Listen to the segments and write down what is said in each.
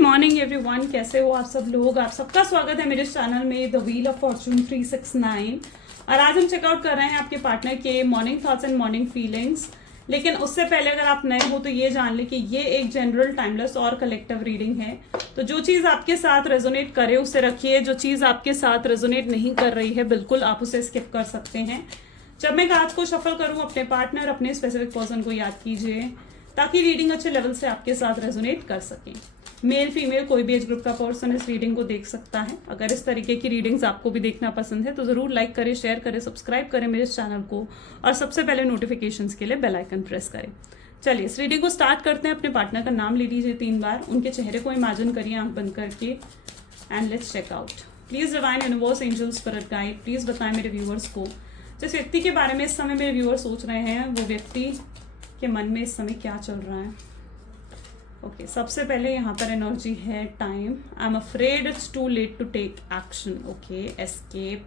Morning everyone, कैसे हो आप सब लोग। आप सबका स्वागत है मेरे चैनल में द व्हील ऑफ फॉर्चून 369। और आज हम चेकआउट कर रहे हैं आपके पार्टनर के morning thoughts and morning feelings. लेकिन उससे पहले अगर आप नए हो तो ये जान लें कि ये एक जनरल, टाइमलेस और कलेक्टिव रीडिंग है। तो जो चीज़ आपके साथ रेजोनेट करे उसे रखिए, जो चीज़ आपके साथ रेजोनेट नहीं कर रही है बिल्कुल आप उसे स्किप कर सकते हैं। जब मैं कार्ड्स को शफल करूँ अपने पार्टनर, अपने स्पेसिफिक पर्सन को याद कीजिए ताकि रीडिंग अच्छे लेवल से आपके साथ रेजोनेट कर सकें। मेल फीमेल कोई भी एज ग्रुप का पर्सन इस रीडिंग को देख सकता है। अगर इस तरीके की रीडिंग्स आपको भी देखना पसंद है तो ज़रूर लाइक करें, शेयर करें, सब्सक्राइब करें मेरे चैनल को और सबसे पहले नोटिफिकेशंस के लिए बेल आइकन प्रेस करें। चलिए इस रीडिंग को स्टार्ट करते हैं। अपने पार्टनर का नाम ले लीजिए 3 बार, उनके चेहरे को इमेजिन करिए आंख बंद करके and let's check out. Please divine universe angel spirit guide please बताएं मेरे व्यूअर्स को जिस व्यक्ति के बारे में इस समय मेरे व्यूअर्स सोच रहे हैं वो व्यक्ति के मन में इस समय क्या चल रहा है। ओके, सबसे पहले यहाँ पर एनर्जी है time. I am afraid it's too late to take action. Okay, escape.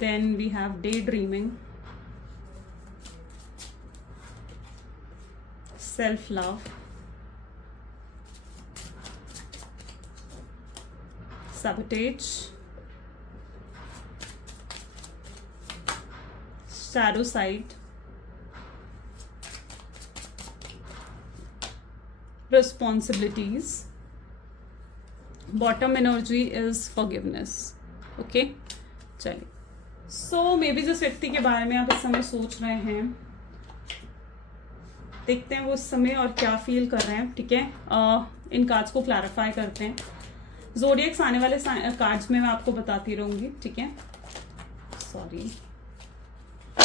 Then we have day dreaming, self love, sabotage, shadow side, responsibilities, bottom energy is forgiveness. Okay, चलिए सो मे बी जिस व्यक्ति के बारे में आप इस समय सोच रहे हैं, देखते हैं वो इस समय और क्या फील कर रहे हैं। ठीक है, इन कार्ड्स को क्लैरिफाई करते हैं। ज़ोडिएक्स आने वाले कार्ड्स में मैं आपको बताती रहूंगी। ठीक है, sorry.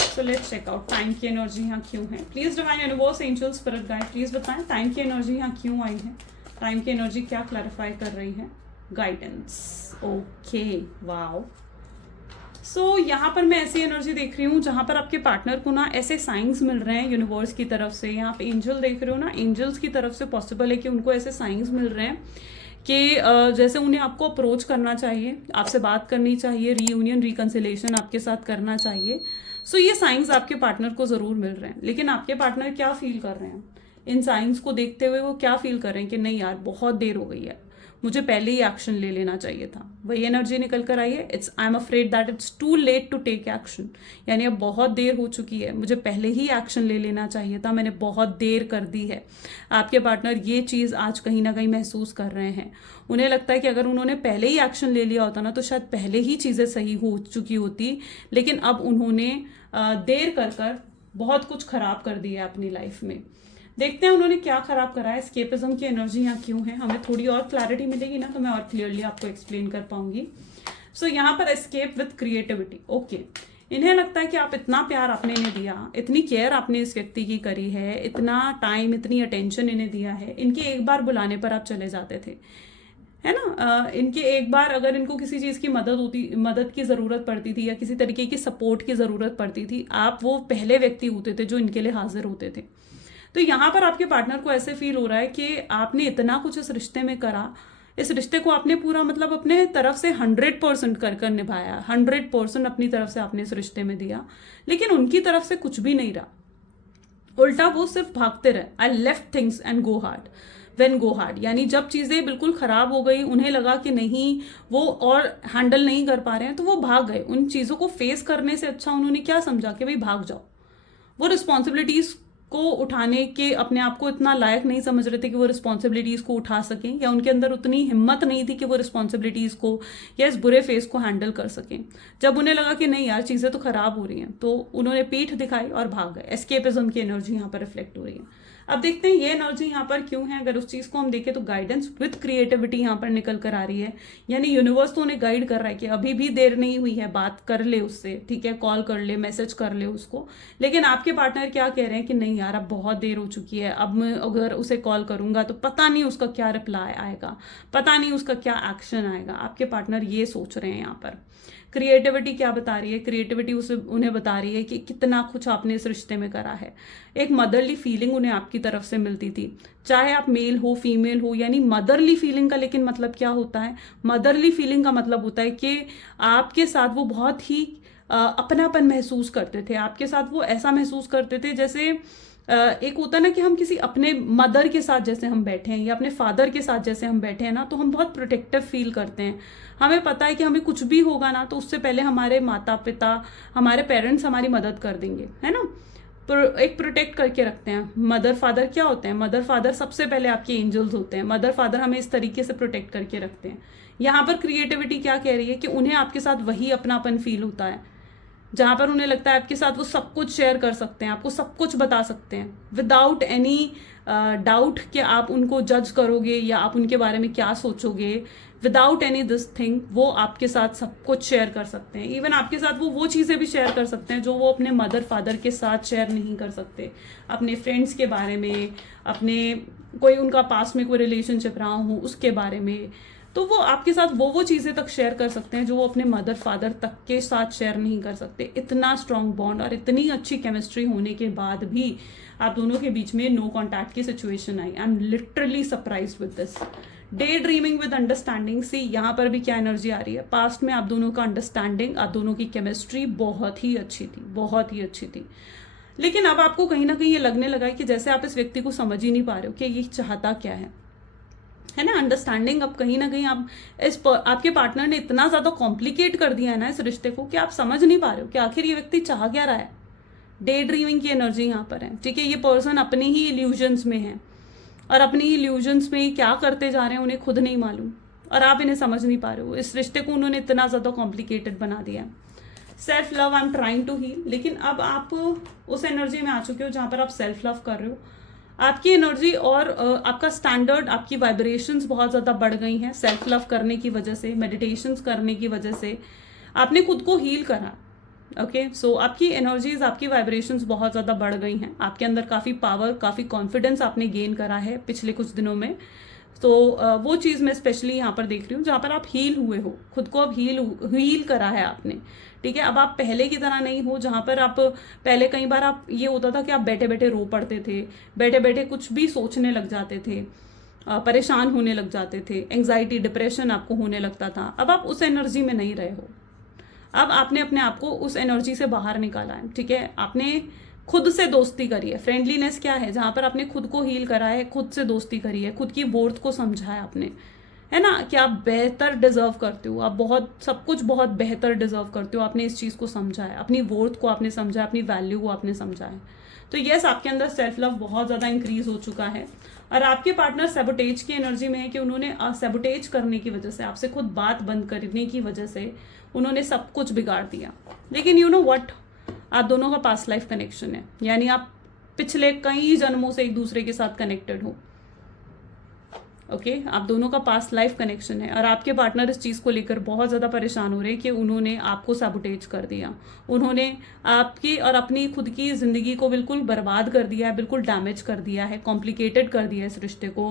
So let's check out time की एनर्जी यहाँ क्यों है। Please divine universe angel spirit guide please बताएं टाइम की एनर्जी यहाँ क्यों आई है, टाइम की एनर्जी क्या क्लैरिफाई कर रही है। गाइडेंस। Okay, wow. सो यहाँ पर मैं ऐसी एनर्जी देख रही हूँ जहाँ पर आपके पार्टनर को ना ऐसे साइंस मिल रहे हैं यूनिवर्स की तरफ से। यहाँ पे एंजल देख रहे हो ना, एंजल्स की तरफ से पॉसिबल है कि उनको ऐसे साइंस मिल रहे हैं कि जैसे उन्हें आपको अप्रोच करना चाहिए, आपसे बात करनी चाहिए, रीयूनियन रिकन्सिलेशन आपके साथ करना चाहिए। सो ये साइंस आपके पार्टनर को ज़रूर मिल रहे हैं। लेकिन आपके पार्टनर क्या फील कर रहे हैं इन साइंस को देखते हुए, वो क्या फील कर रहे हैं कि नहीं यार बहुत देर हो गई है, मुझे पहले ही एक्शन ले लेना चाहिए था। वही एनर्जी निकल कर आई है, it's I am afraid that it's too late to take action. यानी अब बहुत देर हो चुकी है, मुझे पहले ही एक्शन ले लेना चाहिए था, मैंने बहुत देर कर दी है। आपके पार्टनर ये चीज़ आज कहीं ना कहीं महसूस कर रहे हैं। उन्हें लगता है कि अगर उन्होंने पहले ही एक्शन ले लिया होता ना तो शायद पहले ही चीज़ें सही हो चुकी होती। लेकिन अब उन्होंने देर कर कर बहुत कुछ खराब कर दिया अपनी लाइफ में। देखते हैं उन्होंने क्या खराब करा है। एस्केपिज्म की एनर्जी यहाँ क्यों है, हमें थोड़ी और क्लैरिटी मिलेगी ना तो मैं और क्लियरली आपको एक्सप्लेन कर पाऊंगी। सो यहाँ पर एस्केप विथ क्रिएटिविटी। ओके, इन्हें लगता है कि आप इतना प्यार आपने इन्हें दिया, इतनी केयर आपने इस व्यक्ति की करी है, इतना टाइम, इतनी अटेंशन इन्हें दिया है, इनके एक बार बुलाने पर आप चले जाते थे, है ना। इनके एक बार अगर इनको किसी चीज़ की मदद की ज़रूरत पड़ती थी या किसी तरीके की सपोर्ट की ज़रूरत पड़ती थी, आप वो पहले व्यक्ति होते थे जो इनके लिए हाजिर होते थे। तो यहाँ पर आपके पार्टनर को ऐसे फील हो रहा है कि आपने इतना कुछ इस रिश्ते में करा, इस रिश्ते को आपने पूरा मतलब अपने तरफ से 100% कर निभाया, 100% अपनी तरफ से आपने इस रिश्ते में दिया, लेकिन उनकी तरफ से कुछ भी नहीं रहा। उल्टा वो सिर्फ भागते रहे। I left things and go hard when go hard. यानी जब चीज़ें बिल्कुल ख़राब हो गई, उन्हें लगा कि नहीं वो और हैंडल नहीं कर पा रहे हैं तो वो भाग गए। उन चीज़ों को फेस करने से अच्छा उन्होंने क्या समझा कि भाई भाग जाओ। वो रिस्पॉन्सिबिलिटीज़ को उठाने के अपने आप को इतना लायक नहीं समझ रहे थे कि वो रिस्पॉन्सिबिलिटीज़ को उठा सकें, या उनके अंदर उतनी हिम्मत नहीं थी कि वो रिस्पॉन्सिबिलिटीज़ को या इस बुरे फेस को हैंडल कर सकें। जब उन्हें लगा कि नहीं यार चीज़ें तो ख़राब हो रही हैं तो उन्होंने पीठ दिखाई और भाग गए। एस्केपिज्म की एनर्जी यहाँ पर रिफ्लेक्ट हो रही है। अब देखते हैं ये एनर्जी यहाँ पर क्यों है। अगर उस चीज़ को हम देखें तो गाइडेंस विद क्रिएटिविटी यहाँ पर निकल कर आ रही है। यानी यूनिवर्स तो उन्हें गाइड कर रहा है कि अभी भी देर नहीं हुई है, बात कर ले उससे, ठीक है, कॉल कर ले, मैसेज कर ले उसको। लेकिन आपके पार्टनर क्या कह रहे हैं कि नहीं यार अब बहुत देर हो चुकी है, अब मैं अगर उसे कॉल करूंगा तो पता नहीं उसका क्या रिप्लाई आएगा, पता नहीं उसका क्या एक्शन आएगा। आपके पार्टनर ये सोच रहे हैं यहाँ पर। क्रिएटिविटी क्या बता रही है, क्रिएटिविटी उसे उन्हें बता रही है कि कितना कुछ आपने इस रिश्ते में करा है। एक मदरली फीलिंग उन्हें आपकी तरफ से मिलती थी, चाहे आप मेल हो फीमेल हो। यानी मदरली फीलिंग का लेकिन मतलब क्या होता है, मदरली फीलिंग का मतलब होता है कि आपके साथ वो बहुत ही अपनापन महसूस करते थे, आपके साथ वो ऐसा महसूस करते थे जैसे एक होता है ना कि हम किसी अपने मदर के साथ जैसे हम बैठे हैं या अपने फादर के साथ जैसे हम बैठे हैं ना, तो हम बहुत प्रोटेक्टिव फील करते हैं। हमें पता है कि हमें कुछ भी होगा ना तो उससे पहले हमारे माता पिता, हमारे पेरेंट्स हमारी मदद कर देंगे, है ना। एक प्रोटेक्ट करके रखते हैं। मदर फादर क्या होते हैं? मदर फादर सबसे पहले आपके एंजल्स होते हैं। मदर फादर हमें इस तरीके से प्रोटेक्ट करके रखते हैं। यहाँ पर क्रिएटिविटी क्या कह रही है कि उन्हें आपके साथ वही अपनापन फील होता है, जहां पर उन्हें लगता है आपके साथ वो सब कुछ शेयर कर सकते हैं, आपको सब कुछ बता सकते हैं विदाउट एनी डाउट कि आप उनको जज करोगे या आप उनके बारे में क्या सोचोगे। विदाउट एनी दिस थिंग वो आपके साथ सब कुछ शेयर कर सकते हैं। इवन आपके साथ वो चीज़ें भी शेयर कर सकते हैं जो वो अपने मदर फादर के साथ शेयर नहीं कर सकते। अपने फ्रेंड्स के बारे में, अपने कोई उनका पास में कोई रिलेशनशिप रहा हो उसके बारे में, तो वो आपके साथ वो चीज़ें तक शेयर कर सकते हैं जो वो अपने मदर फादर तक के साथ शेयर नहीं कर सकते। इतना स्ट्रॉन्ग बॉन्ड और इतनी अच्छी केमिस्ट्री होने के बाद भी आप दोनों के बीच में नो कॉन्टैक्ट की सिचुएशन आई। I am literally surprise with this. Day dreaming with understanding, see यहाँ पर भी क्या एनर्जी आ रही है। पास्ट में आप दोनों का अंडरस्टैंडिंग, आप दोनों की केमिस्ट्री बहुत ही अच्छी थी, बहुत ही अच्छी थी। लेकिन अब आपको कहीं ना कहीं ये लगने लगा है कि जैसे आप इस व्यक्ति को समझ ही नहीं पा रहे हो कि ये चाहता क्या है ना। अंडरस्टैंडिंग अब कहीं ना कहीं आप आपके पार्टनर ने इतना ज्यादा कॉम्प्लिकेट कर दिया है ना इस रिश्ते को कि आप समझ नहीं पा रहे हो कि आखिर ये व्यक्ति चाह क्या रहा है। डे ड्रीमिंग की एनर्जी यहाँ पर है, ठीक है। ये पर्सन अपनी ही इल्यूजन्स में है और अपनी इल्यूजन्स में क्या करते जा रहे हैं उन्हें खुद नहीं मालूम और आप इन्हें समझ नहीं पा रहे हो। इस रिश्ते को उन्होंने इतना ज्यादा कॉम्प्लिकेटेड बना दिया। Self love I am trying to heal, लेकिन अब आप उस एनर्जी में आ चुके हो जहां पर आप सेल्फ लव कर रहे हो। आपकी एनर्जी और आपका स्टैंडर्ड, आपकी वाइब्रेशंस बहुत ज़्यादा बढ़ गई हैं सेल्फ लव करने की वजह से, मेडिटेशंस करने की वजह से आपने खुद को हील करा। ओके, सो आपकी एनर्जीज, आपकी वाइब्रेशंस बहुत ज़्यादा बढ़ गई हैं। आपके अंदर काफ़ी पावर, काफ़ी कॉन्फिडेंस आपने गेन करा है पिछले कुछ दिनों में। तो वो चीज़ मैं स्पेशली यहाँ पर देख रही हूँ जहाँ पर आप हील हुए हो, खुद को अब हील करा है आपने, ठीक है। अब आप पहले की तरह नहीं हो जहाँ पर आप पहले कई बार आप ये होता था कि आप बैठे बैठे रो पड़ते थे, बैठे बैठे कुछ भी सोचने लग जाते थे, परेशान होने लग जाते थे, एंग्जाइटी डिप्रेशन आपको होने लगता था। अब आप उस एनर्जी में नहीं रहे हो। अब आपने अपने आप को उस एनर्जी से बाहर निकाला है, ठीक है। आपने खुद से दोस्ती करी है। फ्रेंडलीनेस क्या है? जहां पर आपने खुद को हील करा है, खुद से दोस्ती करी है, खुद की वर्थ को समझा है आपने, है ना, कि आप बेहतर डिजर्व करते हो, आप बहुत सब कुछ बहुत बेहतर डिजर्व करते हो। आपने इस चीज को समझा है, अपनी वर्थ को आपने समझा है, अपनी वैल्यू को आपने समझा है। तो यस, आपके अंदर सेल्फ लव बहुत ज्यादा इंक्रीज हो चुका है। और आपके पार्टनर सैबोटेज की एनर्जी में है कि उन्होंने सैबोटेज करने की वजह से, आपसे खुद बात बंद करने की वजह से उन्होंने सब कुछ बिगाड़ दिया। लेकिन यू नो व्हाट, आप दोनों का पास्ट लाइफ कनेक्शन है, यानी आप पिछले कई जन्मों से एक दूसरे के साथ कनेक्टेड हो। ओके, आप दोनों का पास्ट लाइफ कनेक्शन है और आपके पार्टनर इस चीज़ को लेकर बहुत ज़्यादा परेशान हो रहे हैं कि उन्होंने आपको सैबोटेज कर दिया, उन्होंने आपकी और अपनी खुद की ज़िंदगी को बिल्कुल बर्बाद कर दिया है, बिल्कुल डैमेज कर दिया है, कॉम्प्लिकेटेड कर दिया है इस रिश्ते को।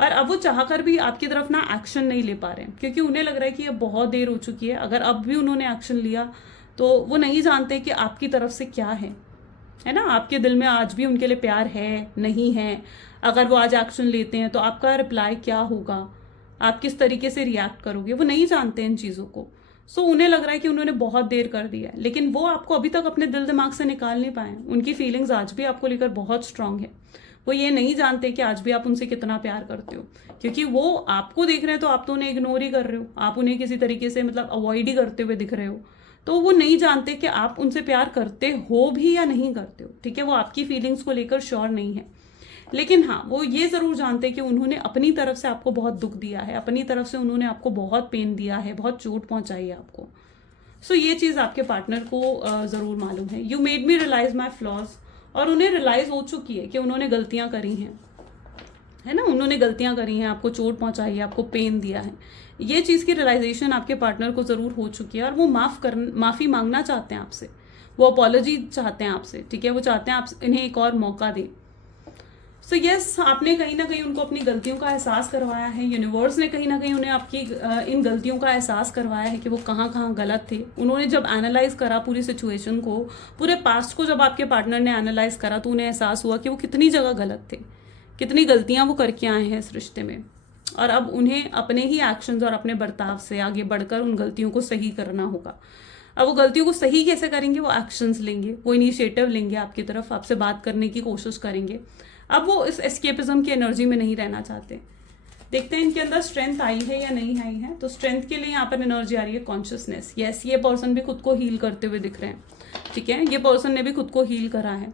और अब वो चाहकर भी आपकी तरफ ना एक्शन नहीं ले पा रहे हैं क्योंकि उन्हें लग रहा है कि ये बहुत देर हो चुकी है। अगर अब भी उन्होंने एक्शन लिया तो वो नहीं जानते कि आपकी तरफ से क्या है ना। आपके दिल में आज भी उनके लिए प्यार है, नहीं है। अगर वो आज एक्शन लेते हैं तो आपका रिप्लाई क्या होगा, आप किस तरीके से रिएक्ट करोगे, वो नहीं जानते इन चीज़ों को। सो उन्हें लग रहा है कि उन्होंने बहुत देर कर दिया है, लेकिन वो आपको अभी तक अपने दिल दिमाग से निकाल नहीं पाए। उनकी फीलिंग्स आज भी आपको लेकर बहुत स्ट्रांग है। वो ये नहीं जानते कि आज भी आप उनसे कितना प्यार करते हो, क्योंकि वो आपको देख रहे हैं तो आप तो उन्हें इग्नोर ही कर रहे हो, आप उन्हें किसी तरीके से मतलब अवॉइड ही करते हुए दिख रहे हो। तो वो नहीं जानते कि आप उनसे प्यार करते हो भी या नहीं करते हो, ठीक है। वो आपकी फीलिंग्स को लेकर श्योर नहीं है, लेकिन हाँ, वो ये जरूर जानते हैं कि उन्होंने अपनी तरफ से आपको बहुत दुख दिया है, अपनी तरफ से उन्होंने आपको बहुत पेन दिया है, बहुत चोट पहुंचाई है आपको। सो ये चीज़ आपके पार्टनर को ज़रूर मालूम है। You made me realise my flaws, और उन्हें रियलाइज हो चुकी है कि उन्होंने गलतियां करी हैं, है ना। उन्होंने गलतियां करी हैं, आपको चोट पहुंचाई है, आपको पेन दिया है। ये चीज़ की रियलाइजेशन आपके पार्टनर को ज़रूर हो चुकी है और वो माफ़ी मांगना चाहते हैं आपसे, वो अपॉलॉजी चाहते हैं आपसे, ठीक है। वो चाहते हैं आप इन्हें एक और मौका दें। सो यस, आपने कहीं ना कहीं उनको अपनी गलतियों का एहसास करवाया है। यूनिवर्स ने कहीं ना कहीं उन्हें आपकी इन गलतियों का एहसास करवाया है कि वो कहाँ कहाँ गलत थे। उन्होंने जब एनालाइज करा पूरी सिचुएशन को, पूरे पास्ट को जब आपके पार्टनर ने एनालाइज करा तो उन्हें एहसास हुआ कि वो कितनी जगह गलत थे, कितनी गलतियां वो करके आए हैं इस रिश्ते में। और अब उन्हें अपने ही एक्शंस और अपने बर्ताव से आगे बढ़कर उन गलतियों को सही करना होगा। अब वो गलतियों को सही कैसे करेंगे, वो एक्शंस लेंगे, वो इनिशिएटिव लेंगे आपकी तरफ, आपसे बात करने की कोशिश करेंगे। अब वो इस एस्केपिज्म की एनर्जी में नहीं रहना चाहते। देखते हैं इनके अंदर स्ट्रेंथ आई है या नहीं आई है। तो स्ट्रेंथ के लिए यहाँ पर एनर्जी आ रही है कॉन्शियसनेस। यस, ये पर्सन भी खुद को हील करते हुए दिख रहे हैं, ठीक है। ये पर्सन ने भी खुद को हील करा है।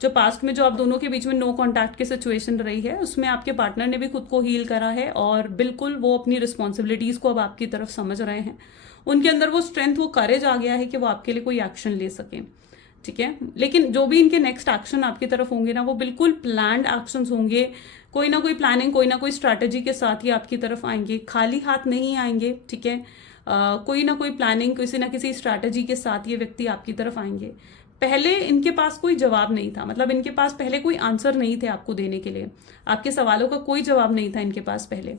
जो पास्ट में जो आप दोनों के बीच में नो कॉन्टैक्ट की सिचुएशन रही है, उसमें आपके पार्टनर ने भी खुद को हील करा है और बिल्कुल वो अपनी रिस्पॉन्सिबिलिटीज को अब आपकी तरफ समझ रहे हैं। उनके अंदर वो स्ट्रेंथ, वो करेज आ गया है कि वो आपके लिए कोई एक्शन ले सकें, ठीक है। लेकिन जो भी इनके नेक्स्ट एक्शन आपकी तरफ होंगे ना, वो बिल्कुल प्लान्ड एक्शंस होंगे। कोई ना कोई प्लानिंग, कोई ना कोई स्ट्रैटेजी के साथ ही आपकी तरफ आएंगे, खाली हाथ नहीं आएंगे, ठीक है। कोई ना कोई प्लानिंग, किसी ना किसी स्ट्रैटेजी के साथ ये व्यक्ति आपकी तरफ आएंगे। पहले इनके पास कोई जवाब नहीं था, मतलब इनके पास पहले कोई आंसर नहीं थे आपको देने के लिए, आपके सवालों का कोई जवाब नहीं था इनके पास पहले,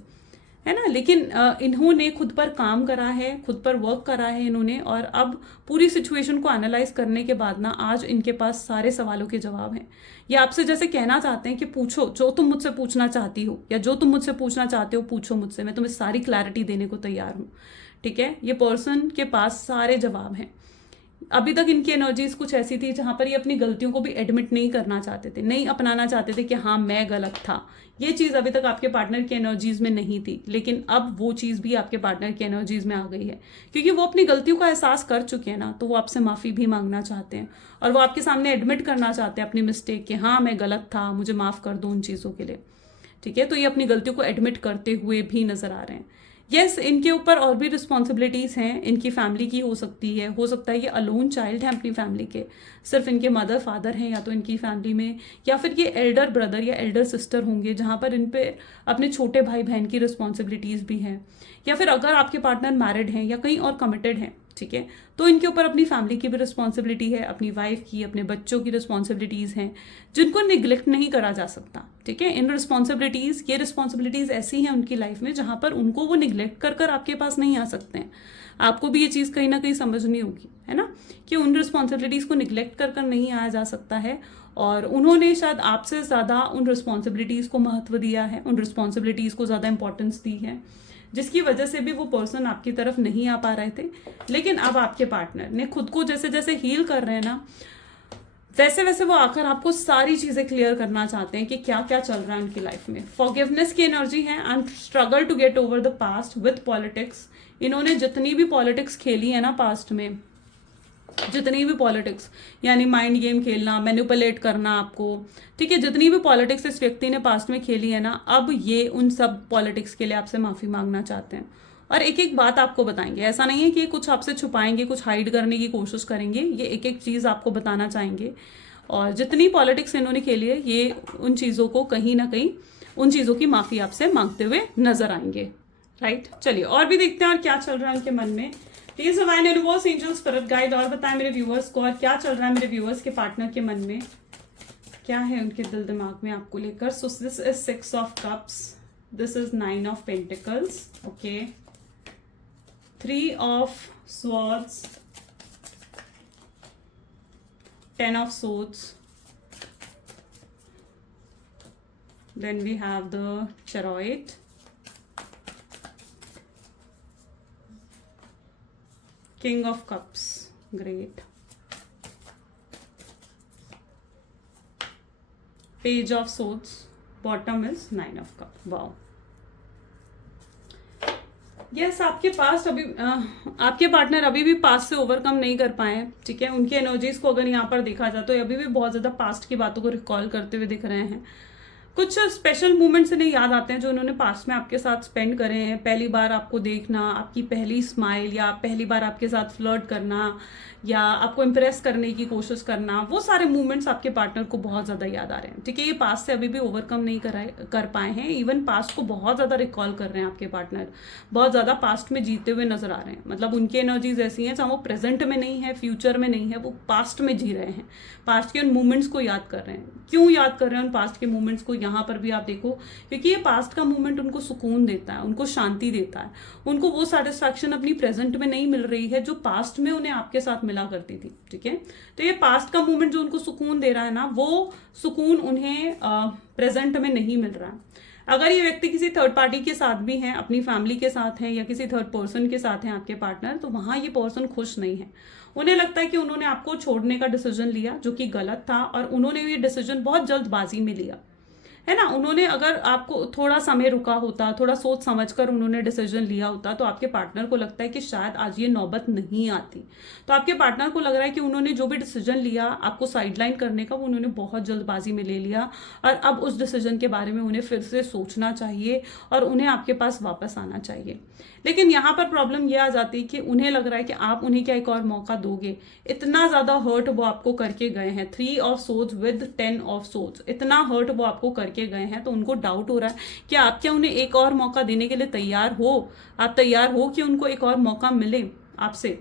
है ना। लेकिन इन्होंने खुद पर काम करा है, खुद पर वर्क करा है इन्होंने, और अब पूरी सिचुएशन को एनालाइज करने के बाद ना आज इनके पास सारे सवालों के जवाब हैं। ये आपसे जैसे कहना चाहते हैं कि पूछो जो तुम मुझसे पूछना चाहती हो, या जो तुम मुझसे पूछना चाहते हो पूछो मुझसे, मैं तुम्हें सारी क्लैरिटी देने को तैयार हूँ, ठीक है। ये पर्सन के पास सारे जवाब हैं। अभी तक इनकी एनर्जीज कुछ ऐसी थी जहां पर ये अपनी गलतियों को भी एडमिट नहीं करना चाहते थे, नहीं अपनाना चाहते थे कि हाँ मैं गलत था। ये चीज़ अभी तक आपके पार्टनर की एनर्जीज में नहीं थी, लेकिन अब वो चीज़ भी आपके पार्टनर की एनर्जीज में आ गई है, क्योंकि वो अपनी गलतियों का एहसास कर चुके हैं ना, तो वो आपसे माफ़ी भी मांगना चाहते हैं और वो आपके सामने एडमिट करना चाहते हैं अपनी मिस्टेक कि हाँ मैं गलत था, मुझे माफ़ कर दो उन चीज़ों के लिए, ठीक है। तो ये अपनी गलतियों को एडमिट करते हुए भी नजर आ रहे हैं। यस, इनके ऊपर और भी रिस्पॉन्सिबिलिटीज़ हैं, इनकी फैमिली की हो सकती है, हो सकता है ये अलोन चाइल्ड है अपनी फैमिली के, सिर्फ इनके मदर फादर हैं या तो इनकी फैमिली में, या फिर ये एल्डर ब्रदर या एल्डर सिस्टर होंगे जहाँ पर इन पे अपने छोटे भाई बहन की रिस्पॉन्सिबिलिटीज़ भी हैं, या फिर अगर आपके पार्टनर मैरिड हैं या कहीं और कमिटेड हैं, ठीक है, तो इनके ऊपर अपनी फैमिली की भी रिस्पॉन्सिबिलिटी है, अपनी वाइफ की, अपने बच्चों की रिस्पॉन्सिबिलिटीज़ हैं जिनको निगलेक्ट नहीं करा जा सकता, ठीक है। इन रिस्पॉन्सिबिलिटीज़, ये रिस्पॉन्सिबिलिटीज़ ऐसी हैं उनकी लाइफ में जहाँ पर उनको वो निगलेक्ट कर कर आपके पास नहीं आ सकते हैं। आपको भी ये चीज़ कहीं ना कहीं समझनी होगी, है ना, कि उन रिस्पॉन्सिबिलिटीज़ को निगलेक्ट कर कर नहीं आया जा सकता है, और उन्होंने शायद आपसे ज़्यादा उन रिस्पॉन्सिबिलिटीज़ को महत्व दिया है, उन रिस्पॉन्सिबिलिटीज़ को ज़्यादा इंपॉर्टेंस दी है, जिसकी वजह से भी वो पर्सन आपकी तरफ नहीं आ पा रहे थे। लेकिन अब आपके पार्टनर ने खुद को जैसे जैसे हील कर रहे हैं ना, वैसे वैसे वो आकर आपको सारी चीजें क्लियर करना चाहते हैं कि क्या क्या चल रहा है उनकी लाइफ में। फॉरगिवनेस की एनर्जी है and struggle to get over the past with politics. इन्होंने जितनी भी पॉलिटिक्स खेली है ना पास्ट में, जितनी भी पॉलिटिक्स, यानी माइंड गेम खेलना, मैनिपुलेट करना आपको, ठीक है, जितनी भी पॉलिटिक्स इस व्यक्ति ने पास्ट में खेली है ना, अब ये उन सब पॉलिटिक्स के लिए आपसे माफी मांगना चाहते हैं और एक एक बात आपको बताएंगे। ऐसा नहीं है कि कुछ आपसे छुपाएंगे, कुछ हाइड करने की कोशिश करेंगे, ये एक एक चीज़ आपको बताना चाहेंगे। और जितनी पॉलिटिक्स इन्होंने खेली है, ये उन चीज़ों को कहीं ना कहीं, उन चीज़ों की माफ़ी आपसे मांगते हुए नजर आएंगे, राइट। चलिए और भी देखते हैं और क्या चल रहा है उनके मन में। Please divine universe, angel, spirit guide और बताएं मेरे व्यूअर्स को, और क्या चल रहा है मेरे व्यूअर्स के पार्टनर के मन में, क्या है उनके दिल दिमाग में आपको लेकर। So this is 6 of cups, this is 9 of pentacles, okay, 3 of swords, 10 of swords, then we have the chariot, king of cups, great, page of swords, bottom is 9 of cups, wow। Yes, आपके पास अभी आपके partner अभी भी past से overcome नहीं कर पाए हैं, ठीक है। उनकी एनर्जीज को अगर यहाँ पर देखा जाए तो अभी भी बहुत ज़्यादा पास्ट की बातों को रिकॉल करते हुए दिख रहे हैं। कुछ स्पेशल मोमेंट्स इन्हें याद आते हैं जो उन्होंने पास्ट में आपके साथ स्पेंड करे हैं। पहली बार आपको देखना, आपकी पहली स्माइल, या पहली बार आपके साथ फ्लर्ट करना, या आपको इम्प्रेस करने की कोशिश करना, वो सारे मूवमेंट्स आपके पार्टनर को बहुत ज़्यादा याद आ रहे हैं, ठीक है। ये पास्ट से अभी भी ओवरकम नहीं कर पाए हैं, इवन पास्ट को बहुत ज़्यादा रिकॉल कर रहे हैं आपके पार्टनर, बहुत ज़्यादा पास्ट में जीते हुए नजर आ रहे हैं। मतलब उनकी एनर्जीज ऐसी हैं जहाँ वो प्रेजेंट में नहीं है, फ्यूचर में नहीं है, वो पास्ट में जी रहे हैं, पास्ट के उन मूवमेंट्स को याद कर रहे हैं। क्यों याद कर रहे हैं उन पास्ट के मूवमेंट्स को, यहाँ पर भी आप देखो, क्योंकि ये पास्ट का मूवमेंट उनको सुकून देता है, उनको शांति देता है, उनको वो सेटिस्फैक्शन अपनी प्रेजेंट में नहीं मिल रही है जो पास्ट में उन्हें आपके साथ मिला करती थी, ठीक है। तो ये पास्ट का मूवमेंट जो उनको सुकून दे रहा है ना, वो सुकून उन्हें प्रेजेंट में नहीं मिल रहा है। अगर ये व्यक्ति किसी थर्ड पार्टी के साथ भी हैं, अपनी फैमिली के साथ हैं या किसी थर्ड पर्सन के साथ हैं आपके पार्टनर, तो वहां ये पर्सन खुश नहीं है। उन्हें लगता है कि उन्होंने आपको छोड़ने का डिसीजन लिया जो कि गलत था, और उन्होंने ये डिसीजन बहुत जल्दबाजी में लिया, है ना। उन्होंने अगर आपको थोड़ा समय रुका होता, थोड़ा सोच समझकर उन्होंने डिसीजन लिया होता, तो आपके पार्टनर को लगता है कि शायद आज ये नौबत नहीं आती। तो आपके पार्टनर को लग रहा है कि उन्होंने जो भी डिसीजन लिया आपको साइडलाइन करने का, वो उन्होंने बहुत जल्दबाजी में ले लिया, और अब उस डिसीजन के बारे में उन्हें फिर से सोचना चाहिए और उन्हें आपके पास वापस आना चाहिए। लेकिन यहाँ पर प्रॉब्लम ये आ जाती है कि उन्हें लग रहा है कि आप उन्हें क्या एक और मौका दोगे। इतना ज्यादा हर्ट वो आपको करके गए हैं, 3 of swords with 10 of swords, इतना हर्ट वो आपको करके गए हैं, तो उनको डाउट हो रहा है कि आप क्या उन्हें एक और मौका देने के लिए तैयार हो। आप तैयार हो कि उनको एक और मौका मिले आपसे।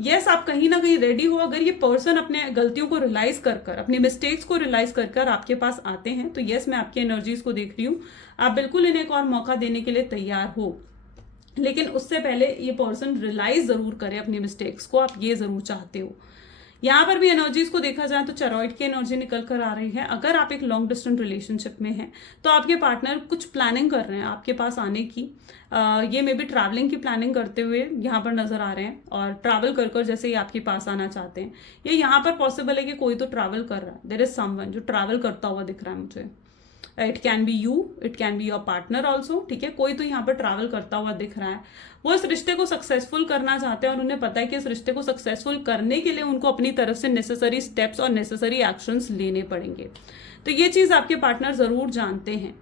यस, आप कहीं ना कहीं रेडी हो। अगर ये पर्सन अपने गलतियों को रियलाइज कर कर, अपनी मिस्टेक्स को रियलाइज कर कर आपके पास आते हैं, तो यस, मैं आपकी एनर्जीज को देख रही हूँ, आप बिल्कुल इन्हें एक और मौका देने के लिए तैयार हो। लेकिन उससे पहले ये पर्सन रियलाइज जरूर करे अपनी मिस्टेक्स को, आप ये जरूर चाहते हो। यहाँ पर भी एनर्जीज को देखा जाए तो चरॉइड की एनर्जी निकल कर आ रही है। अगर आप एक लॉन्ग डिस्टेंस रिलेशनशिप में हैं तो आपके पार्टनर कुछ प्लानिंग कर रहे हैं आपके पास आने की। ये मे बी ट्रैवलिंग की प्लानिंग करते हुए यहाँ पर नजर आ रहे हैं, और ट्रैवल कर कर जैसे ही आपके पास आना चाहते हैं। ये यहाँ पर पॉसिबल है कि कोई तो ट्रैवल कर रहा है, देयर इज समवन जो ट्रैवल करता हुआ दिख रहा है मुझे। It can be you, it can be your partner also, ठीक है। कोई तो यहाँ पर ट्रैवल करता हुआ दिख रहा है। वो इस रिश्ते को सक्सेसफुल करना चाहते हैं, और उन्हें पता है कि इस रिश्ते को सक्सेसफुल करने के लिए उनको अपनी तरफ से नेसेसरी स्टेप्स और नेसेसरी एक्शंस लेने पड़ेंगे। तो ये चीज आपके पार्टनर जरूर जानते हैं।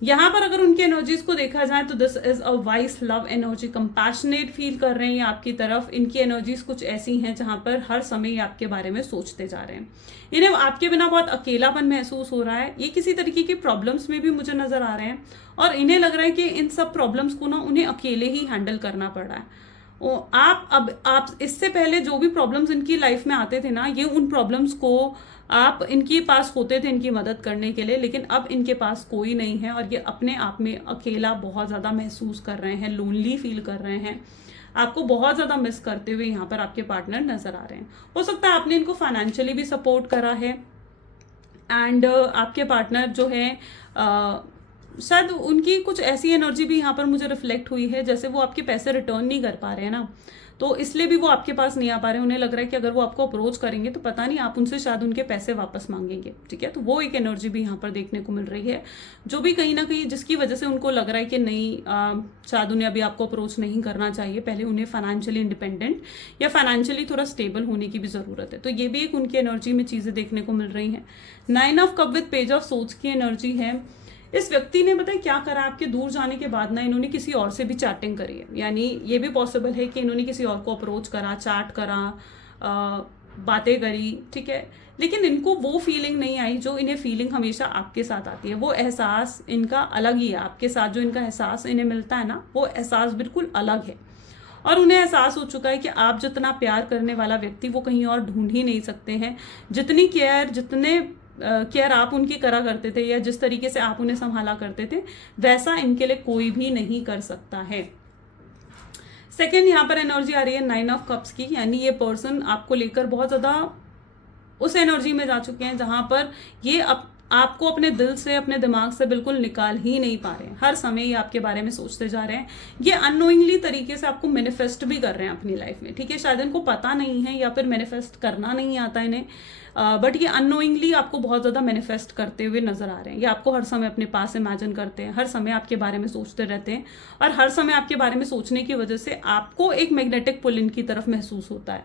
यहाँ पर अगर उनकी एनर्जीज को देखा जाए तो this is a vice love energy, compassionate feel कर रहे हैं आपकी तरफ। इनकी एनर्जीज कुछ ऐसी हैं जहां पर हर समय ये आपके बारे में सोचते जा रहे हैं। इन्हें आपके बिना बहुत अकेलापन महसूस हो रहा है। ये किसी तरीके की प्रॉब्लम्स में भी मुझे नजर आ रहे हैं, और इन्हें लग रहा है कि इन सब प्रॉब्लम्स को ना उन्हें अकेले ही हैंडल करना पड़ रहा है। आप इससे पहले जो भी प्रॉब्लम्स इनकी लाइफ में आते थे ना, ये उन प्रॉब्लम्स को आप इनके पास होते थे इनकी मदद करने के लिए, लेकिन अब इनके पास कोई नहीं है, और ये अपने आप में अकेला बहुत ज्यादा महसूस कर रहे हैं, लोनली फील कर रहे हैं। आपको बहुत ज्यादा मिस करते हुए यहाँ पर आपके पार्टनर नजर आ रहे हैं। हो सकता है आपने इनको फाइनेंशियली भी सपोर्ट करा है, एंड आपके पार्टनर जो है शायद उनकी कुछ ऐसी एनर्जी भी यहाँ पर मुझे रिफ्लेक्ट हुई है जैसे वो आपके पैसे रिटर्न नहीं कर पा रहे हैं ना, तो इसलिए भी वो आपके पास नहीं आ पा रहे हैं। उन्हें लग रहा है कि अगर वो आपको अप्रोच करेंगे तो पता नहीं आप उनसे शायद उनके पैसे वापस मांगेंगे, ठीक है। तो वो एक एनर्जी भी यहाँ पर देखने को मिल रही है, जो भी कहीं ना कहीं जिसकी वजह से उनको लग रहा है कि नहीं, शायद उन्हें अभी आपको अप्रोच नहीं करना चाहिए। पहले उन्हें फाइनेंशियली इंडिपेंडेंट या फाइनेंशियली थोड़ा स्टेबल होने की भी जरूरत है। तो ये भी एक उनकी एनर्जी में चीजें देखने को मिल रही है। 9 of cup with page of swords की एनर्जी है। इस व्यक्ति ने बताया क्या करा, आपके दूर जाने के बाद ना इन्होंने किसी और से भी चैटिंग करी है। यानी ये भी पॉसिबल है कि इन्होंने किसी और को अप्रोच करा, चैट करा, बातें करी, ठीक है। लेकिन इनको वो फीलिंग नहीं आई जो इन्हें फीलिंग हमेशा आपके साथ आती है। वो एहसास इनका अलग ही है। आपके साथ जो इनका एहसास इन्हें मिलता है ना, वो एहसास बिल्कुल अलग है। और उन्हें एहसास हो चुका है कि आप जितना प्यार करने वाला व्यक्ति वो कहीं और ढूंढ ही नहीं सकते हैं। जितनी केयर, जितने केयर आप उनकी करा करते थे, या जिस तरीके से आप उन्हें संभाला करते थे, वैसा इनके लिए कोई भी नहीं कर सकता है। सेकेंड, यहाँ पर एनर्जी आ रही है 9 ऑफ कप्स की, यानी ये पर्सन आपको लेकर बहुत ज्यादा उस एनर्जी में जा चुके हैं जहां पर ये आपको अपने दिल से, अपने दिमाग से बिल्कुल निकाल ही नहीं पा रहे हैं। हर समय ये आपके बारे में सोचते जा रहे हैं। ये अननोइंगली तरीके से आपको मैनिफेस्ट भी कर रहे हैं अपनी लाइफ में, ठीक है। शायद इनको पता नहीं है या फिर मैनिफेस्ट करना नहीं आता इन्हें, बट ये अननोइंगली आपको बहुत ज्यादा मैनिफेस्ट करते हुए नजर आ रहे हैं। ये आपको हर समय अपने पास इमेजिन करते हैं, हर समय आपके बारे में सोचते रहते हैं, और हर समय आपके बारे में सोचने की वजह से आपको एक मैग्नेटिक पुल इनकी तरफ महसूस होता है,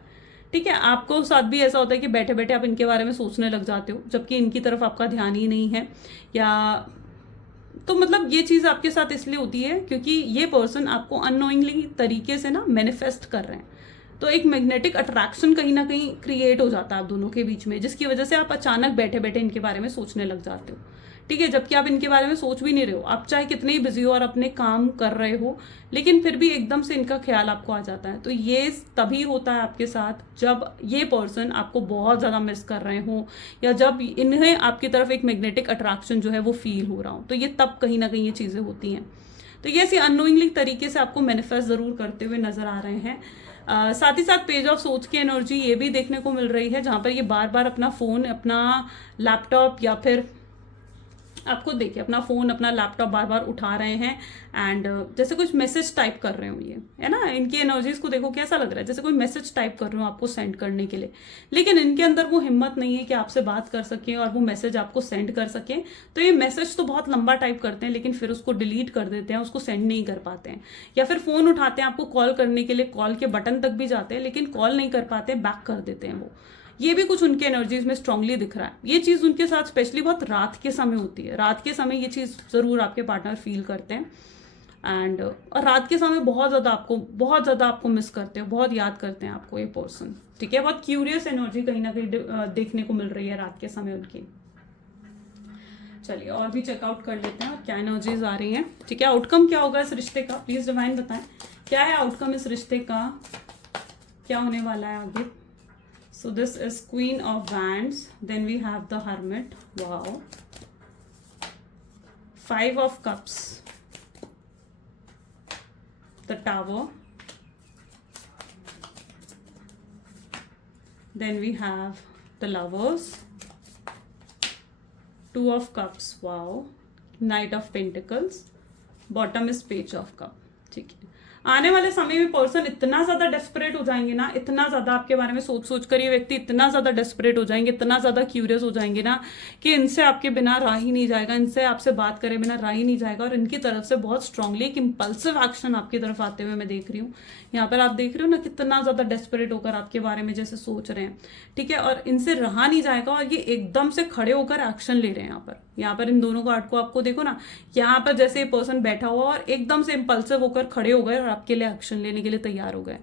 ठीक है। आपको साथ भी ऐसा होता है कि बैठे बैठे आप इनके बारे में सोचने लग जाते हो, जबकि इनकी तरफ आपका ध्यान ही नहीं है। या तो मतलब ये चीज आपके साथ इसलिए होती है क्योंकि ये पर्सन आपको अननोइंगली तरीके से ना मैनिफेस्ट कर रहे हैं। तो एक मैग्नेटिक अट्रैक्शन कहीं ना कहीं क्रिएट हो जाता है आप दोनों के बीच में, जिसकी वजह से आप अचानक बैठे बैठे इनके बारे में सोचने लग जाते हो, ठीक है। जबकि आप इनके बारे में सोच भी नहीं रहे हो, आप चाहे कितने ही बिजी हो और अपने काम कर रहे हो, लेकिन फिर भी एकदम से इनका ख्याल आपको आ जाता है। तो ये तभी होता है आपके साथ जब ये पर्सन आपको बहुत ज्यादा मिस कर रहे हो, या जब इन्हें आपकी तरफ एक मैग्नेटिक अट्रैक्शन जो है वो फील हो रहा हो, तो ये तब कहीं ना कहीं ये चीजें होती हैं। तो ये ऐसी अननोइंगली तरीके से आपको मैनिफेस्ट जरूर करते हुए नजर आ रहे हैं। साथ ही साथ पेज ऑफ सोच की एनर्जी ये भी देखने को मिल रही है, जहां पर ये बार बार अपना फोन, अपना लैपटॉप या फिर आपको देखिए अपना फ़ोन अपना लैपटॉप बार बार उठा रहे हैं एंड जैसे कुछ मैसेज टाइप कर रहे हो, ये है ना, इनकी एनर्जीज को देखो कैसा लग रहा है, जैसे कोई मैसेज टाइप कर रहे हो आपको सेंड करने के लिए, लेकिन इनके अंदर वो हिम्मत नहीं है कि आपसे बात कर सकें और वो मैसेज आपको सेंड कर सकें। तो ये मैसेज तो बहुत लंबा टाइप करते हैं लेकिन फिर उसको डिलीट कर देते हैं, उसको सेंड नहीं कर पाते हैं, या फिर फ़ोन उठाते हैं आपको कॉल करने के लिए, कॉल के बटन तक भी जाते हैं लेकिन कॉल नहीं कर पाते, बैक कर देते हैं वो। ये भी कुछ उनके एनर्जीज में स्ट्रांगली दिख रहा है। ये चीज़ उनके साथ स्पेशली बहुत रात के समय होती है, रात के समय ये चीज़ ज़रूर आपके पार्टनर फील करते हैं एंड और रात के समय बहुत ज़्यादा आपको मिस करते हो, बहुत याद करते हैं आपको ये पर्सन, ठीक है। बहुत क्यूरियस एनर्जी कहीं ना कहीं देखने को मिल रही है रात के समय उनकी। चलिए और भी चेकआउट कर लेते हैं और क्या एनर्जीज आ रही हैं, ठीक है। आउटकम क्या होगा इस रिश्ते का, प्लीज डिवाइन बताएं क्या है आउटकम इस रिश्ते का, क्या होने वाला है आगे। So this is Queen of Wands, then we have the Hermit, wow, 5 of Cups, the Tower, then we have the Lovers, 2 of Cups, wow, Knight of Pentacles, bottom is Page of Cup, ठीक है। आने वाले समय में person इतना ज्यादा desperate हो जाएंगे ना, इतना ज्यादा आपके बारे में सोच सोच कर ये व्यक्ति इतना ज्यादा डेस्परेट हो जाएंगे, इतना ज्यादा क्यूरियस हो जाएंगे ना कि इनसे आपके बिना रह ही नहीं जाएगा, इनसे आपसे बात करे बिना रह ही नहीं जाएगा। और इनकी तरफ से बहुत स्ट्रांगली एक इंपल्सिव एक्शन आपकी तरफ आते हुए मैं देख रही हूँ। यहाँ पर आप देख रहे हो ना कितना ज्यादा डेस्परेट होकर आपके बारे में जैसे सोच रहे हैं, ठीक है। और इनसे रहा नहीं जाएगा और ये एकदम से खड़े होकर एक्शन ले रहे हैं। यहाँ पर इन दोनों कार्ड को आपको देखो ना, यहाँ पर जैसे ये पर्सन बैठा हुआ और एकदम से इंपल्सिव होकर खड़े हो गए और आपके लिए एक्शन लेने के लिए तैयार हो गए।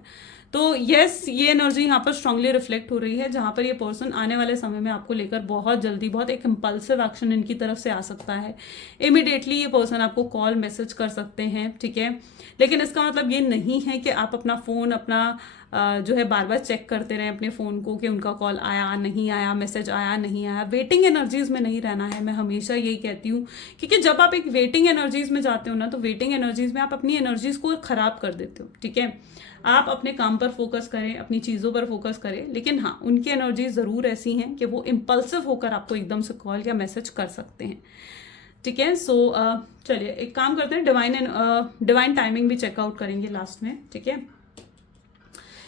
तो यस, ये एनर्जी यहाँ पर स्ट्रांगली रिफ्लेक्ट हो रही है, जहां पर ये पर्सन आने वाले समय में आपको लेकर बहुत जल्दी बहुत एक इंपल्सिव एक्शन इनकी तरफ से आ सकता है। इमिडिएटली ये पर्सन आपको कॉल मैसेज कर सकते हैं, ठीक है। लेकिन इसका मतलब ये नहीं है कि आप अपना फ़ोन जो है बार बार चेक करते रहें अपने फ़ोन को कि उनका कॉल आया नहीं आया, मैसेज आया नहीं आया। वेटिंग एनर्जीज में नहीं रहना है, मैं हमेशा यही कहती हूँ, क्योंकि जब आप एक वेटिंग एनर्जीज में जाते हो ना, तो वेटिंग एनर्जीज में आप अपनी एनर्जीज को खराब कर देते हो, ठीक है। आप अपने काम पर फोकस करें, अपनी चीज़ों पर फोकस करें, लेकिन हाँ, उनकी एनर्जीज ज़रूर ऐसी हैं कि वो इम्पल्सिव होकर आपको एकदम से कॉल या मैसेज कर सकते हैं, ठीक है। सो चलिए एक काम करते हैं, डिवाइन टाइमिंग भी चेकआउट करेंगे लास्ट में, ठीक है।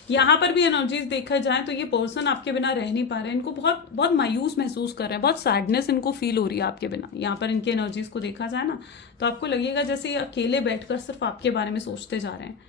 यहाँ पर भी एनर्जीज देखा जाए तो ये पर्सन आपके बिना रह नहीं पा रहे हैं, इनको बहुत बहुत मायूस महसूस कर रहे हैं, बहुत सैडनेस इनको फील हो रही है आपके बिना। यहाँ पर इनकी एनर्जीज को देखा जाए ना तो आपको लगेगा जैसे ये अकेले बैठकर सिर्फ आपके बारे में सोचते जा रहे हैं।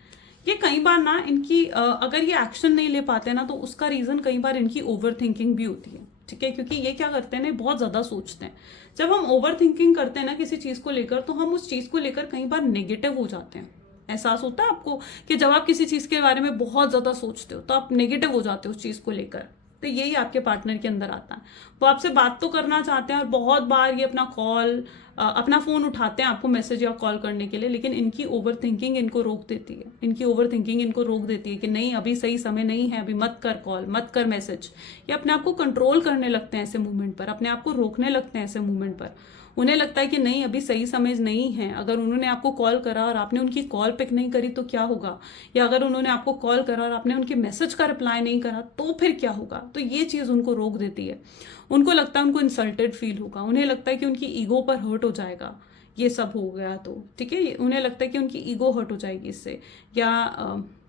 ये कई बार ना इनकी अगर ये एक्शन नहीं ले पाते हैं ना, तो उसका रीज़न कई बार इनकी ओवर थिंकिंग भी होती है, ठीक है। क्योंकि ये क्या करते हैं ना, बहुत ज़्यादा सोचते हैं। जब हम ओवर थिंकिंग करते हैं ना किसी चीज़ को लेकर, तो हम उस चीज़ को लेकर कई बार नेगेटिव हो जाते हैं। एहसास होता है आपको कि जब आप किसी चीज़ के बारे में बहुत ज़्यादा सोचते हो तो आप नेगेटिव हो जाते हो उस चीज़ को लेकर। तो यही आपके पार्टनर के अंदर आता है। वो आपसे बात तो करना चाहते हैं और बहुत बार ये अपना फ़ोन उठाते हैं आपको मैसेज या कॉल करने के लिए, लेकिन इनकी ओवर थिंकिंग इनको रोक देती है। इनकी ओवर थिंकिंग इनको रोक देती है कि नहीं, अभी सही समय नहीं है, अभी मत कर कॉल, मत कर मैसेज। ये अपने आप को कंट्रोल करने लगते हैं ऐसे मूवमेंट पर, अपने आप को रोकने लगते हैं ऐसे मूवमेंट पर। उन्हें लगता है कि नहीं, अभी सही समय नहीं है। अगर उन्होंने आपको कॉल करा और आपने उनकी कॉल पिक नहीं करी तो क्या होगा, या अगर उन्होंने आपको कॉल करा और आपने उनके मैसेज का रिप्लाई नहीं करा तो फिर क्या होगा। तो ये चीज़ उनको रोक देती है। उनको लगता है, उनको इंसल्टेड फील होगा, उन्हें लगता है कि उनकी ईगो पर हर्ट हो जाएगा ये सब हो गया तो, ठीक है। उन्हें लगता है कि उनकी ईगो हर्ट हो जाएगी इससे, या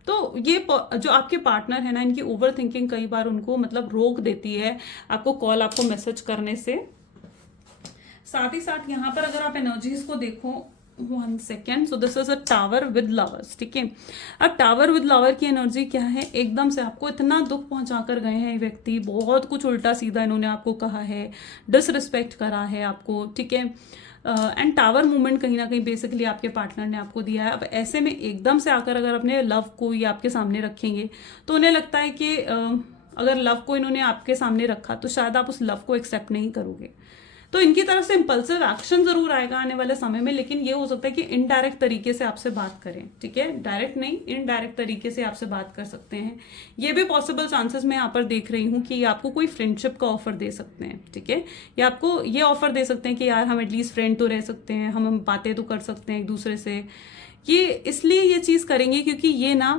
तो ये जो आपके पार्टनर है ना, इनकी ओवर थिंकिंग कई बार उनको मतलब रोक देती है आपको कॉल, आपको मैसेज करने से। साथ ही साथ यहाँ पर अगर आप एनर्जीज को देखो, 1 second, so this is a tower with lovers, ठीक है। अब टावर विद लवर की एनर्जी क्या है, एकदम से आपको इतना दुख पहुंचा कर गए हैं ये व्यक्ति, बहुत कुछ उल्टा सीधा इन्होंने आपको कहा है, डिसरिस्पेक्ट करा है आपको, ठीक है। एंड टावर मूवमेंट कहीं ना कहीं बेसिकली आपके पार्टनर ने आपको दिया है। अब ऐसे में एकदम से आकर अगर अपने लव को ये आपके सामने रखेंगे तो उन्हें लगता है कि अगर लव को इन्होंने आपके सामने रखा तो शायद आप उस लव को एक्सेप्ट नहीं करोगे। तो इनकी तरफ से इंपल्सिव एक्शन जरूर आएगा आने वाले समय में, लेकिन ये हो सकता है कि इनडायरेक्ट तरीके से आपसे बात करें, ठीक है। डायरेक्ट नहीं, इनडायरेक्ट तरीके से आपसे बात कर सकते हैं। ये भी पॉसिबल चांसेस मैं यहाँ पर देख रही हूँ कि आपको कोई फ्रेंडशिप का ऑफर दे सकते हैं, ठीक है। या आपको ये ऑफर दे सकते हैं कि यार हम एटलीस्ट फ्रेंड तो रह सकते हैं, हम बातें तो कर सकते हैं एक दूसरे से। ये इसलिए ये चीज़ करेंगे क्योंकि ये ना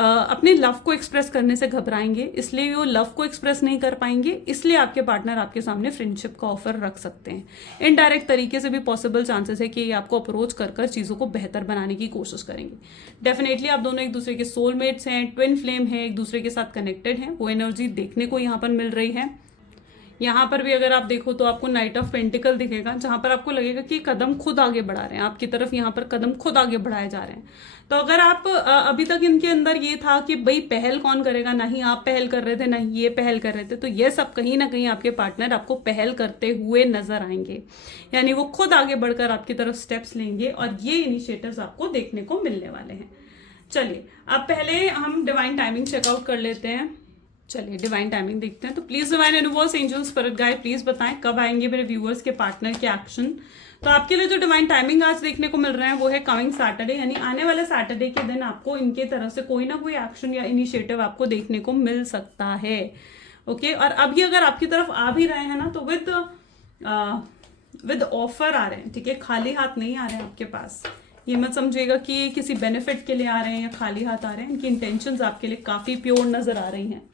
अपने लव को एक्सप्रेस करने से घबराएंगे, इसलिए वो लव को एक्सप्रेस नहीं कर पाएंगे, इसलिए आपके पार्टनर आपके सामने फ्रेंडशिप का ऑफर रख सकते हैं। इनडायरेक्ट तरीके से भी पॉसिबल चांसेस है कि ये आपको अप्रोच कर चीज़ों को बेहतर बनाने की कोशिश करेंगे। डेफिनेटली आप दोनों एक दूसरे के सोलमेट्स हैं, ट्विन फ्लेम है, एक दूसरे के साथ कनेक्टेड हैं, वो एनर्जी देखने को यहाँ पर मिल रही है। यहाँ पर भी अगर आप देखो तो आपको नाइट ऑफ पेंटिकल दिखेगा, जहां पर आपको लगेगा कि कदम खुद आगे बढ़ा रहे हैं आपकी तरफ, यहाँ पर कदम खुद आगे बढ़ाए जा रहे हैं। तो अगर आप अभी तक इनके अंदर ये था कि भाई पहल कौन करेगा, ना ही आप पहल कर रहे थे ना ही ये पहल कर रहे थे, तो ये सब कहीं ना कहीं आपके पार्टनर आपको पहल करते हुए नजर आएंगे, यानी वो खुद आगे बढ़कर आपकी तरफ स्टेप्स लेंगे और ये इनिशिएटिव्स आपको देखने को मिलने वाले हैं। चलिए अब पहले हम डिवाइन टाइमिंग चेकआउट कर लेते हैं। चलिए डिवाइन टाइमिंग देखते हैं। तो please divine universe, angels, spirit guide, please बताएं कब आएंगे मेरे व्यूअर्स के पार्टनर के एक्शन। तो आपके लिए जो डिवाइन टाइमिंग आज देखने को मिल रहा है वो है कमिंग सैटरडे, यानी आने वाले सैटरडे के दिन आपको इनके तरफ से कोई ना कोई एक्शन या इनिशिएटिव आपको देखने को मिल सकता है। ओके, और अब ये अगर आपकी तरफ आ भी रहे हैं ना तो विद ऑफर आ रहे हैं, ठीक है, खाली हाथ नहीं आ रहे हैं आपके पास। ये मत समझिएगा कि ये किसी बेनिफिट के लिए आ रहे हैं या खाली हाथ आ रहे हैं, इनकी इंटेंशंस आपके लिए काफी प्योर नजर आ रही हैं।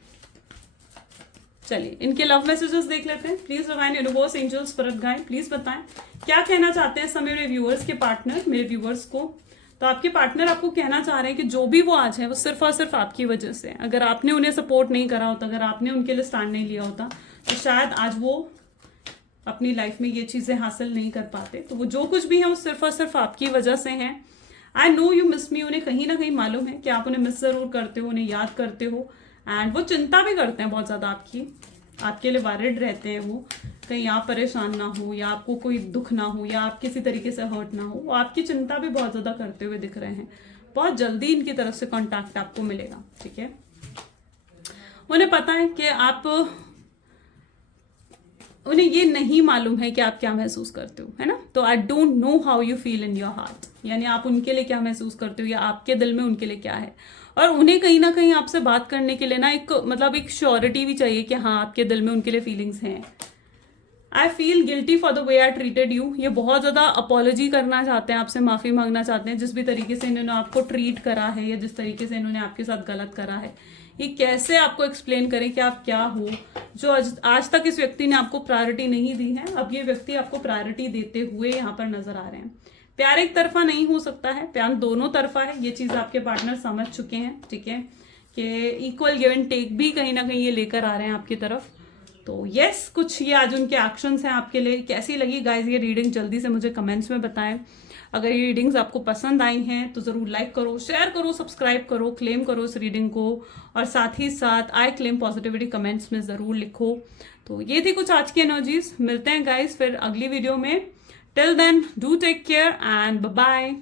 चलिए इनके लव मैसेजेस देख लेते हैं। Please divine universe, angels, spirit guide, please बताएं क्या कहना चाहते हैं समय मेरे व्यूअर्स के पार्टनर, मेरे व्यूअर्स को। तो आपके पार्टनर आपको कहना चाह रहे हैं कि जो भी वो आज है वो सिर्फ और सिर्फ आपकी वजह से। अगर आपने उन्हें सपोर्ट नहीं करा होता, अगर आपने उनके लिए स्टैंड नहीं लिया होता, तो शायद आज वो अपनी लाइफ में ये चीजें हासिल नहीं कर पाते। तो वो जो कुछ भी है वो सिर्फ और सिर्फ आपकी वजह से है। आई नो यू मिस मी, उन्हें कहीं ना कहीं मालूम है कि आप उन्हें मिस जरूर करते हो, उन्हें याद करते हो, एंड वो चिंता भी करते हैं बहुत ज्यादा आपके लिए वरिड रहते हैं। वो कहीं आप परेशान ना हो या आपको कोई दुख ना हो या आप किसी तरीके से हर्ट ना हो, वो आपकी चिंता भी बहुत ज्यादा करते हुए दिख रहे हैं। बहुत जल्दी इनकी तरफ से कांटेक्ट आपको मिलेगा, ठीक है। उन्हें पता है कि उन्हें ये नहीं मालूम है कि आप क्या महसूस करते हो, है ना। तो I don't know how you feel in your heart, यानी आप उनके लिए क्या महसूस करते हो या आपके दिल में उनके लिए क्या है। और उन्हें कहीं ना कहीं आपसे बात करने के लिए ना एक श्योरिटी भी चाहिए कि हाँ आपके दिल में उनके लिए फीलिंग्स हैं। I feel guilty for the way I treated you, ये बहुत ज्यादा अपॉलॉजी करना चाहते हैं, आपसे माफी मांगना चाहते हैं जिस भी तरीके से इन्होंने आपको ट्रीट करा है या जिस तरीके से इन्होंने आपके साथ गलत करा है। ये कैसे आपको एक्सप्लेन करें कि आप क्या हो, जो आज तक इस व्यक्ति ने आपको प्रायोरिटी नहीं दी है, अब ये व्यक्ति आपको प्रायोरिटी देते हुए यहाँ पर नजर आ रहे हैं। प्यार एक तरफा नहीं हो सकता है, प्यार दोनों तरफा है, ये चीज आपके पार्टनर समझ चुके हैं, ठीक है, कि इक्वल गिव एंड टेक भी कहीं ना कहीं ये लेकर आ रहे हैं आपकी तरफ। तो यस, कुछ ये आज उनके एक्शंस हैं आपके लिए। कैसी लगी गाइज ये रीडिंग, जल्दी से मुझे कमेंट्स में बताएं। अगर ये रीडिंग्स आपको पसंद आई हैं तो जरूर लाइक करो, शेयर करो, सब्सक्राइब करो, क्लेम करो इस रीडिंग को, और साथ ही साथ आई क्लेम पॉजिटिविटी कमेंट्स में जरूर लिखो। तो ये थी कुछ आज की एनर्जीज। मिलते हैं गाइज फिर अगली वीडियो में। Till then do take care and bye bye.